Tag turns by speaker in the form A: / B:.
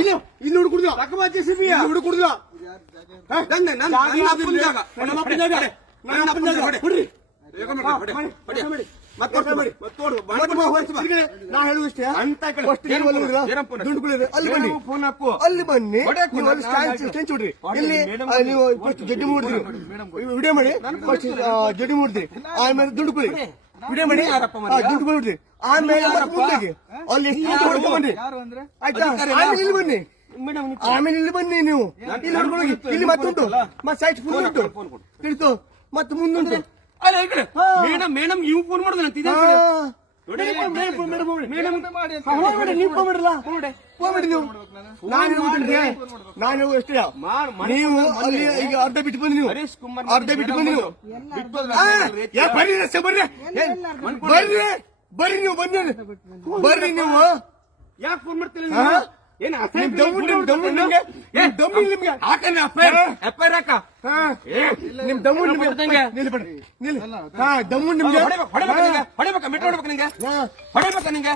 A: ಇಲ್ಲಿ ಇಲ್ಲಿ ಹುಡುಕುಡ್ದು.
B: ಜೆಸಿಬಿ
A: ಹುಡುಕುಡ್ದು.
B: ನನ್ನ ನನ್ನ ನನ್ನ ಅಪ್ಪನ ಜಾಗ.
A: ನನ್ನ ಅಪ್ಪನ ಜಾಗ. ನನ್ನ ಅಪ್ಪನ ಜಾಗ. ಬಿಡ್ರಿ
B: ಬೇಗ ಮಾಡಿ, ಹೊಡಿ, ಹೊಡಿ. ಮತ್ತೆ ತೋರ್ಸು,
A: ಮಾಡಿ.
B: ಮತ್ತೆ ತೋರ್ಸು, ಬಾಣ
A: ಮತ್ತೆ
B: ಕೊಡು,
A: ಬಾ,
B: ಹೊರ್ಸು ಬಾ.
A: ತಿರ್ಗಿ ನಾ ಹೇಳುವಷ್ಟೇ?
B: ಅಂತ ಕಡೆ.
A: ಫಸ್ಟ್ ನೀವು ಅಲ್ಲಿ ಬನ್ನಿ.
B: ಫೋನ್ ಹಾಕು.
A: ಅಲ್ಲಿ ಬನ್ನಿ. ನೀವು ಅಲ್ಲಿ ಸ್ಟ್ಯಾಂಡ್ ಇಲ್ಲಿ ನೀವು ಫಸ್ಟ್ ಜಡ್ಡಿ ಮೂಡಿದ್ರಿ ವಿಡಿಯೋ ಮಾಡಿ. ಫಸ್ಟ್ ಜಡ್ಡಿ ಮೂಡಿದ್ರಿ ಆಮೇಲೆ ದುಡ್ಡು ಕೊಡಿ ವಿಡಿಯೋ ಮಾಡಿ
B: ಯಾರಪ್ಪ
A: ಆ,
B: ಮನುಷ್ಯ?
A: ದುಡ್ಡು ಕೊಡ್ರಿ ಆಮೇಲೆ ಮುಂದೆಗೆ ಅಲ್ಲಿ ಎಷ್ಟು ಹೊಡ್ಕೊಂಡ್ ಬನ್ನಿ ಆಯ್ತಾ? ಆಮೇಲೆ ಇಲ್ಲಿ ಬನ್ನಿ. ಆಮೇಲೆ ಇಲ್ಲಿ ಬನ್ನಿ ನೀವು. ಇಲ್ಲಿ ಹೊಡ್ಕೊಂಡು ಹೋಗಿ. ಇಲ್ಲಿ ಮತ್ತುಂಟು ಮತ್ತೆ ಸೈಟ್ ಫುಲ್ ಉಂಟು. ತಿಳಿತು? ಮತ್ತೆ ಮುಂದುಂಟು.
B: ಮೇಡಮ್ ಮೇಡಮ್ ನೀವು ಫೋನ್ ಮಾಡಿದ್ರೆ
A: ನಾನು. ಎಷ್ಟೇ ನೀವು ಅಲ್ಲಿ ಈಗ ಅರ್ಧ ಬಿಟ್ಟು ಬಂದಿ ನೀವು. ಅರ್ಧ ಬಿಟ್ಟು ಬಂದಿ ನೀವು. ಬರ್ರಿ ರಸ್ತೆ ಬರ್ರಿ. ಬರ್ರಿ ಬರ್ರಿ ನೀವು ಬಂದ ಬರ್ರಿ ನೀವು.
B: ಯಾಕೆ ಫೋನ್? ಏನ್
A: ನಿಮ್ಗೆ? ನಿಮ್ ದಮ್ಮು ನಿಮ್ಗೆ.
B: ಅಫೇರ್ ಅಫೇರ್ ಹಾಕ
A: ಹಾ. ನಿಮ್ ದಮ್ಮು ನಿಮ್ಗೆ
B: ಕೊಡ್ದಂಗೆ.
A: ನಿಲ್ಲಿ ಬಿಡ್ರಿ ನಿಲ್ಲಿ ಹಾ ದಮ್ಮು ನಿಮ್ಗೆ.
B: ಹೊಡಿಬೇಕು ಹೊಡಿಬೇಕು ನಿಂಗೆ. ಹೊಡಿಬೇಕಾ ಮೆಟ್ರೋ ಹೊಡಿಬೇಕು ನಿಂಗೆ.
A: ಹಾ.
B: ಹೊಡಿಬೇಕಾ ನಿಂಗೆ?